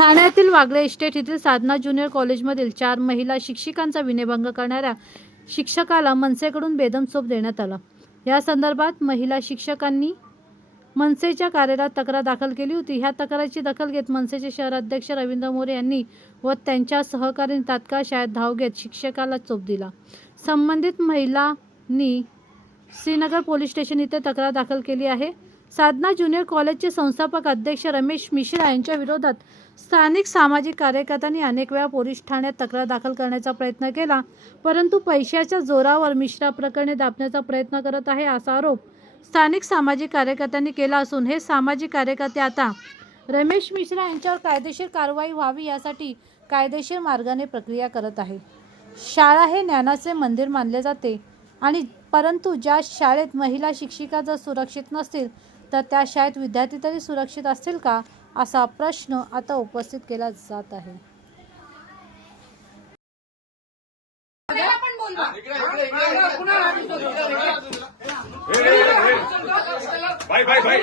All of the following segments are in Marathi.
ठाण्यातील वागळे इस्टेट येथील साधना ज्युनियर कॉलेजमधील चार महिला शिक्षिकांचा विनयभंग करणाऱ्या शिक्षकाला मनसेकडून बेदम देण्यात आला. या संदर्भात महिला शिक्षकांनी मनसेच्या कार्यालयात तक्रार दाखल केली होती. ह्या तक्रारीची दखल घेत मनसेचे शहराध्यक्ष रवींद्र मोरे यांनी व त्यांच्या सहकारीने तात्काळ शाळेत धाव घेत शिक्षकाला चोप दिला. संबंधित महिलांनी श्रीनगर पोलीस स्टेशन इथे तक्रार दाखल केली आहे. साधना ज्युनियर कॉलेजचे संस्थापक अध्यक्ष रमेश मिश्रा यांच्या विरोधात स्थानिक सामाजिक कार्यकर्त्यांनी अनेक वेळा पोलीस ठाण्यात तक्रार दाखल करण्याचा प्रयत्न केला परंतु पैशाच्या जोरावर मिश्रा प्रकरणे दाबण्याचा प्रयत्न करत आहे असा आरोप स्थानिक सामाजिक कार्यकर्त्यांनी केला असून हे सामाजिक कार्यकर्ते आता रमेश मिश्रा यांच्यावर कायदेशीर कारवाई व्हावी यासाठी कायदेशीर मार्गाने प्रक्रिया करत आहे. शाळा हे ज्ञानाचे मंदिर मानले जाते आणि परंतु ज्या शाळेत महिला शिक्षिका जर सुरक्षित नसतील तर त्या शाळेत विद्यार्थी तरी सुरक्षित असतील का? असा प्रश्न आता उपस्थित केला जात आहे भाई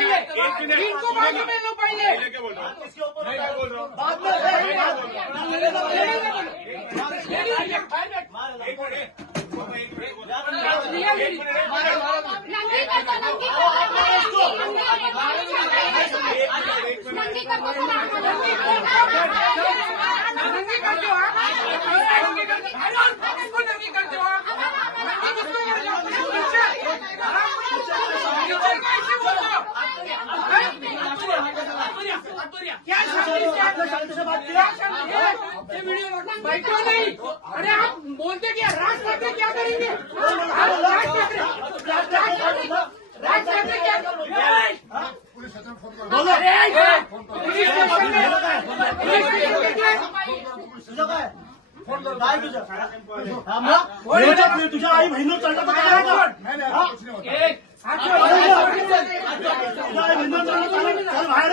पाएँगे इनको बाकी नहीं लो पाएँगे बाद में नंगी कर दो नंगी कर दो नंगी कर दो क्या शांति से है ये वीडियो बैठो नहीं अरे आप बोलते क्या राज ठाकरे क्या करेंगे हाँ, राज ठाकरे राज ठाकरे राज ठाकरे क्या बोलो पुलिस स्टेशन में पुलिस स्टेशन में तुझ्या आई बहिणीवर चढला तर काय होतं? हा? तुझ्या आई बहिणीवर चढला तर चल बाहेर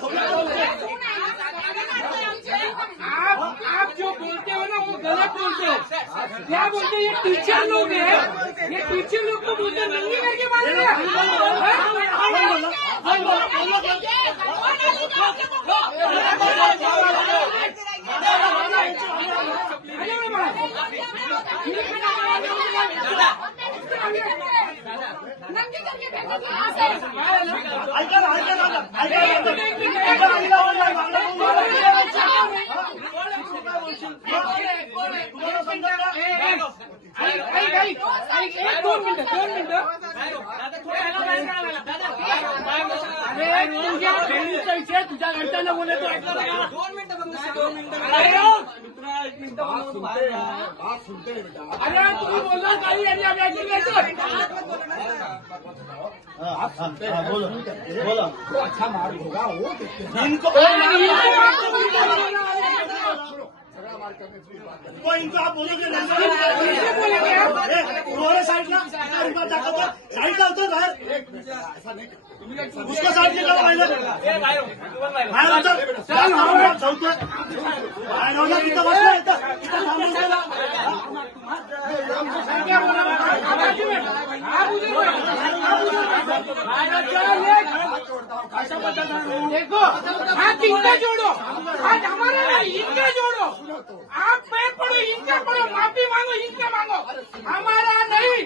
खोलून आप आप जो बोलते हो ना वो गलत बोलते हो क्या बोलते हैं ये टीचर लोग हैं ये टीचर लोग को बोलते हैं नंगी करके मार रहे तुझ्या दोन मिनिटं दोन मिनिटं तुझ्या घरच्यांना ऐकलं दोन दोन मिनिटं. अरे तुम्ही बोलला काही आणि आम्ही ऐकून घ्यायचं हा, हा, हा, वो इनको आप बोलोगे साइड साइड का होतो बाहेर उसको साइड जाओ बाहेर बाहेर होतं चल हा जाऊतोय बाहेर होणार तिथं बसला इथं इथं थांबून गेला क्या बोला आप उधर बैठ. आप उधर बैठ. आप उधर बैठ. देखो हाथ इनका जोड़ो हाथ हमारा नहीं इनका जोड़ो आप पैर पड़ो इनका पड़ो माफी मांगो इनका मांगो हमारा नहीं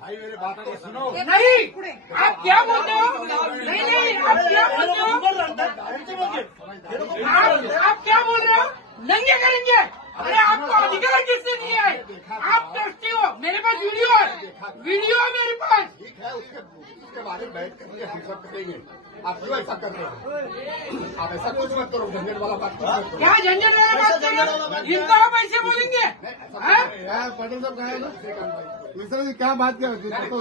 नहीं आप क्या बोलते हो नहीं नहीं आप क्या हे बोलते लोक हो उभं राहतात यांचे बोलते. हे लोक आप आप क्या बोल रहे हो? नंगे करेंगे। अरे आपको अधिकार किसने दिया है? आप ट्रस्टी हो। मेरे पास वीडियो है। वीडियो है मेरे पास। ठीक है उसके उसके बारे में बैठ करके हम सब करेंगे। आप क्यों ऐसा कर रहे हो आप ऐसा कुछ मत करो झंझट वाला बात करो क्या झंझट वाला बात कर हो इनका आप ऐसे बोलेंगे हाँ? पटेल साहब कहा है ना मिश्रा जी क्या बात कर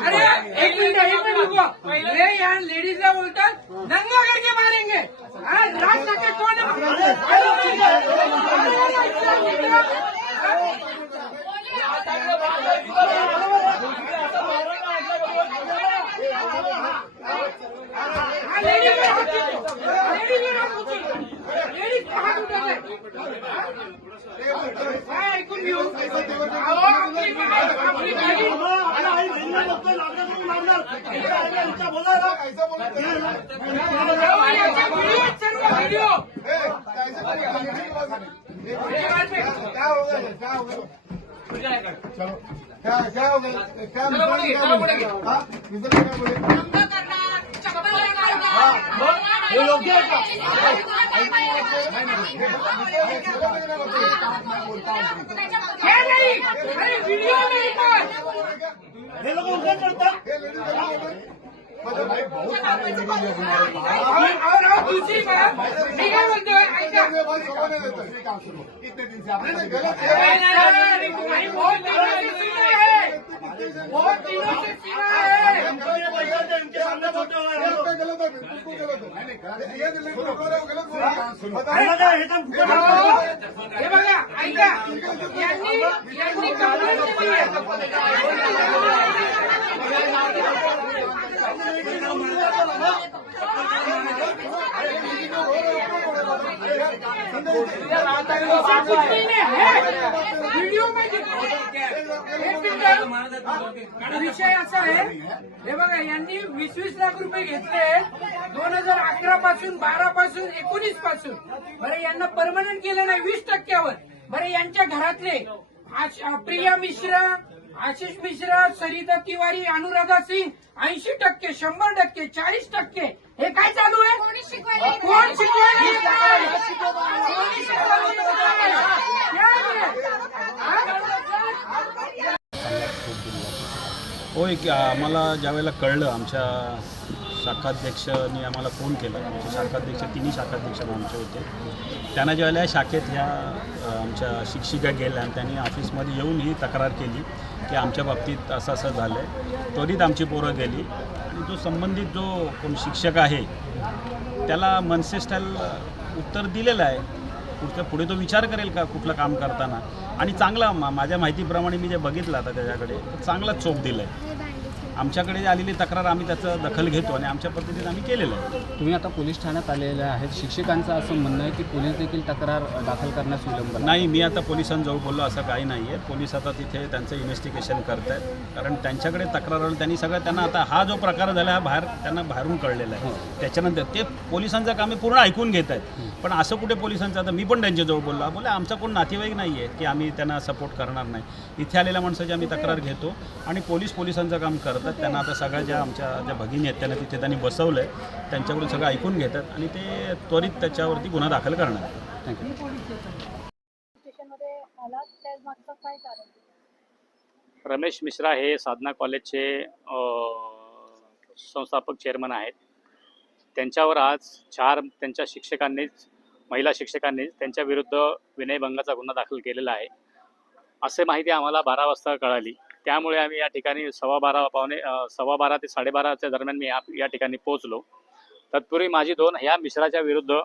अरे एक मिनट एक मिनट रुको पहले यहाँ लेडीज ला बोलतात नंगा करके मारेंगे हाँ, राज ठाकरे कौन है हाँ, लेडीज पे हाथ खींचो। लेडीज पे हाथ खींचो। लेडीज पे हाथ उठाते काय ऐकून घेऊ अहो, आपली आपली गाडी बाबा, आता आई बहिणीला बघतोय, लागलं म्हणून मारणार. इथं आहे ना, इथं बोलायला. अहो, याचे व्हिडिओ आहेत सर्व व्हिडिओ क्या होगा क्या होगा चलो क्या क्या होगा क्या चलो बोलिए, क्या चलो बोले? बोलिए। हाँ, मिश्रा जी क्या बोले दंगा करणार चप्पल काढणार हे योग्य आहे का? क्या नहीं अरे वीडियो है मेरे पास हे लोक उभं करतात भाई बहुत सारे है दूसरी बात मैं क्या बोलते हो ऐसा हैं। काम शुरू कितने दिन से आपने गलत बहुत दिनों से सीना है बहुत दिनों से सीना है इनके सामने बोलते हो हे. गलत है बिल्कुल गलत है मैंने कहा ये दिल्ली को बोल रहे हो गलत बोल रहे हो हे? हे बघा ऐका यांनी यांनी कंप्लेंट केली आहे है व्हिडिओ विषय असा आहे हे बघा यांनी वीस वीस लाख रुपये घेतले दोन हजार अकरा पासून बारा पासून एकोणीसपासून. बरं यांना परमनंट केलं नाही वीस टक्क्यावर. बरं यांच्या घरातले प्रिया मिश्रा आशिष मिश्रा सरिता तिवारी अनुराधा सिंग ऐंशी टक्के शंभर टक्के चाळीस टक्के. हे काय चालू आहे? कोणी शिकवायला? होय की आम्हाला ज्यावेळेला कळलं आमच्या शाखाध्यक्षांनी आम्हाला फोन केला. आमचे शाखाध्यक्ष तिन्ही शाखाध्यक्ष आमचे होते. त्यांना ज्यावेळेला या शाखेत ह्या आमच्या शिक्षिका गेल्या आणि त्यांनी ऑफिसमध्ये येऊन ही तक्रार केली. की आमच्या बाबतीत असं असं झालं आहे त्वरित आमची पोरं गेली. आणि जो संबंधित जो कोण शिक्षक आहे त्याला मनसे स्टाईल उत्तर दिलेलं आहे. पुढच्या पुढे तो विचार करेल का कुठलं काम करताना? आणि चांगला मा माझ्या माहितीप्रमाणे मी जे बघितलं आता त्याच्याकडे चांगलाच चांगला चोप दिला आहे आमच्याकडे आलेली तक्रार आम्ही त्याचं दखल घेतो आणि आमच्या पद्धतीने आम्ही केलेलं आहे. तुम्ही आता पोलीस ठाण्यात आलेले आहेत. शिक्षकांचं असं म्हणणं आहे की पोलीस देखील तक्रार दाखल करण्यास विलंब. नाही. मी आता पोलिसांजवळ बोललो असं काही नाही आहे पोलीस आता तिथे त्यांचं इन्व्हेस्टिगेशन करत आहेत कारण त्यांच्याकडे तक्रार आली त्यांनी सगळं त्यांना आता हा जो प्रकार झाला हा बाहेर त्यांना बाहेरून कळलेला आहे. त्याच्यानंतर ते पोलिसांचं काम हे पूर्ण ऐकून घेत आहेत. पण असं कुठे पोलिसांचं? आता मी पण त्यांच्याजवळ बोललो. बोले आमचा कोण नातेवाईक नाही आहे की आम्ही त्यांना सपोर्ट करणार नाही. इथे आलेल्या माणसाची आम्ही तक्रार घेतो आणि पोलीस पोलिसांचं काम करतात. त्यांना आता सगळ्या ज्या आमच्या ज्या भगिनी आहेत त्यांना तिथे त्यांनी बसवलं आहे त्यांच्याकडून सगळं ऐकून घेतात आणि ते त्वरित त्याच्यावरती गुन्हा दाखल करणार थँक्यू रमेश मिश्रा हे साधना कॉलेजचे संस्थापक चेअरमन आहेत. त्यांच्यावर आज चार त्यांच्या शिक्षकांनीच महिला शिक्षकांनीच त्यांच्या विरुद्ध विनयभंगाचा गुन्हा दाखल केलेला आहे. असे माहिती आम्हाला बारा वाजता कळाली. त्यामुळे आम्ही या ठिकाणी सव्वा बारा पावणे सव्वा बारा ते साडेबाराच्या दरम्यान मी या या ठिकाणी पोहोचलो. तत्पूर्वी माझी दोन ह्या मिश्राच्या विरुद्ध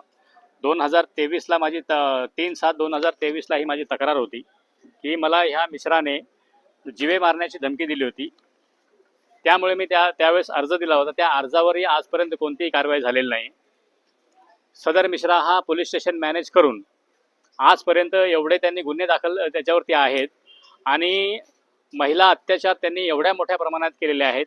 दोन हजार तेवीसला माझी त तीन सात दोन हजार तेवीसला ही माझी तक्रार होती की मला ह्या मिश्राने जिवे मारण्याची धमकी दिली होती. त्यामुळे मी त्या त्यावेळेस अर्ज दिला होता. त्या अर्जावरही आजपर्यंत कोणतीही कारवाई झालेली नाही. सदर मिश्रा हा पोलीस स्टेशन मॅनेज करून आजपर्यंत एवढे त्यांनी गुन्हे दाखल त्याच्यावरती आहेत. आणि महिला अत्याचार त्यांनी एवढ्या मोठ्या प्रमाणात केलेले आहेत.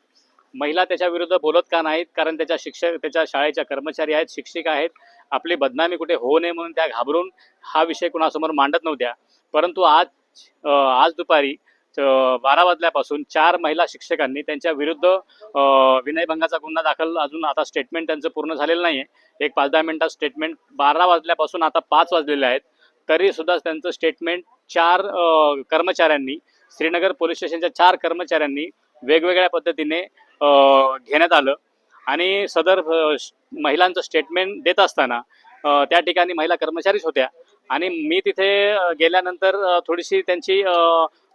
महिला त्याच्या विरुद्ध बोलत का नाहीत? कारण त्याच्या शिक्षक त्याच्या शाळेच्या कर्मचारी आहेत शिक्षिका आहेत. आपली बदनामी कुठे होऊ नये म्हणून त्या घाबरून हा विषय कुणासमोर मांडत नव्हत्या. परंतु आज आज दुपारी बारा वाजल्यापासून चार महिला शिक्षकांनी त्यांच्या विरुद्ध विनयभंगाचा गुन्हा दाखल अजून आता स्टेटमेंट त्यांचं पूर्ण झालेलं नाही आहे एक पाच दहा मिनिटात स्टेटमेंट बारा वाजल्यापासून आता पाच वाजलेले आहेत. तरीसुद्धा त्यांचं स्टेटमेंट चार कर्मचाऱ्यांनी श्रीनगर पोलीस स्टेशनच्या चार कर्मचाऱ्यांनी वेगवेगळ्या पद्धतीने घेण्यात आलं. आणि सदर महिलांचं स्टेटमेंट देत असताना त्या ठिकाणी महिला कर्मचारीच होत्या. आणि मी तिथे गेल्यानंतर थोडीशी त्यांची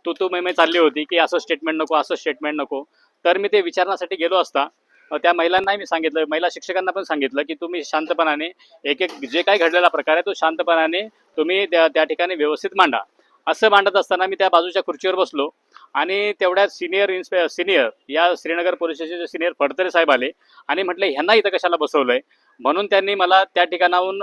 तुतू मैमे चालली होती की असं स्टेटमेंट नको असं स्टेटमेंट नको. तर मी ते विचारण्यासाठी गेलो असता. त्या महिलांनाही मी सांगितलं महिला शिक्षकांना पण सांगितलं की तुम्ही शांतपणाने एक एक जे काही घडलेला प्रकार आहे तो शांतपणाने तुम्ही त्या त्या ठिकाणी व्यवस्थित मांडा. असं मांडत असताना मी त्या बाजूच्या खुर्चीवर बसलो. आणि तेवढ्यात सिनियर इन्स्पे सिनियर या श्रीनगर पोलीस स्टेशनचे सिनियर फडतरे साहेब आले आणि म्हटले ह्यांना इथं कशाला बसवलंय? म्हणून त्यांनी मला त्या ठिकाणाहून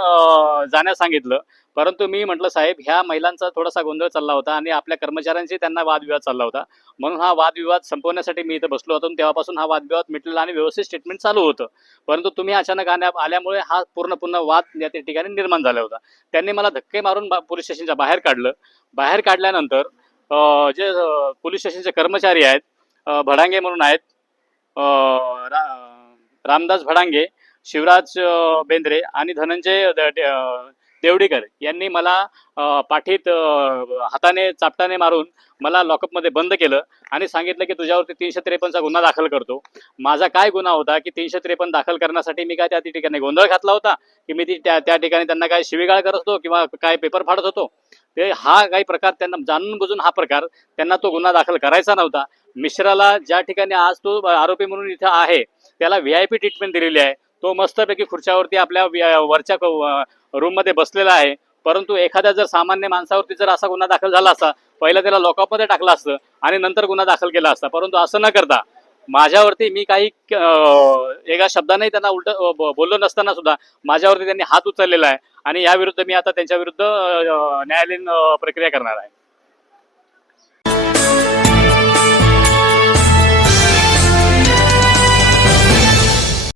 जाण्यास सांगितलं. परंतु मी म्हटलं साहेब ह्या महिलांचा थोडासा गोंधळ चालला होता आणि आपल्या कर्मचाऱ्यांशी त्यांना वादविवाद चालला होता. म्हणून हा वादविवाद संपवण्यासाठी मी इथं बसलो होतो आणि तेव्हापासून हा वादविवाद मिटलेला आणि व्यवस्थित स्टेटमेंट चालू होतं. परंतु तुम्ही अचानक आण्या आल्यामुळे हा पूर्ण पूर्ण वाद या त्या ठिकाणी निर्माण झाला होता. त्यांनी मला धक्के मारून पोलीस स्टेशनच्या बाहेर काढलं. बाहेर काढल्यानंतर जे पोलीस स्टेशनचे कर्मचारी आहेत भडांगे म्हणून आहेत रा- रामदास भडांगे शिवराज बेंद्रे आणि धनंजय देवडीकर यांनी मला पाठीत हाताने चापटाने मारून मला लॉकअपमध्ये बंद केलं आणि सांगितलं की तुझ्यावरती तीनशे त्रेपन्नचा गुन्हा दाखल करतो. माझा काय गुन्हा होता की तीनशे त्रेपन्न दाखल करण्यासाठी मी काय त्या ठिकाणी गोंधळ घातला होता? की मी ती त्या त्या ठिकाणी त्यांना काय शिवीगाळ करत होतो किंवा काय पेपर फाडत होतो? ते हा काही प्रकार त्यांना जाणून बुजून हा प्रकार त्यांना तो गुन्हा दाखल करायचा नव्हता. मिश्राला ज्या ठिकाणी आज तो आरोपी म्हणून इथं आहे त्याला व्ही आय पी ट्रीटमेंट दिलेली आहे. तो मस्तपैकी खुर्च्यावरती आपल्या वरच्या रूममध्ये बसलेला आहे. परंतु एखाद्या जर सामान्य माणसावरती जर असा गुन्हा दाखल झाला असता पहिला त्याला लॉकअपमध्ये टाकला असतं आणि नंतर गुन्हा दाखल केला असता. परंतु असं न करता माझ्यावरती मी काही एका शब्दाने त्यांना उलट बोललो नसताना सुद्धा माझ्यावरती त्यांनी हात उचललेला आहे. आणि या विरुद्ध मी आता त्यांच्या विरुद्ध न्यायालयीन प्रक्रिया करणार आहे.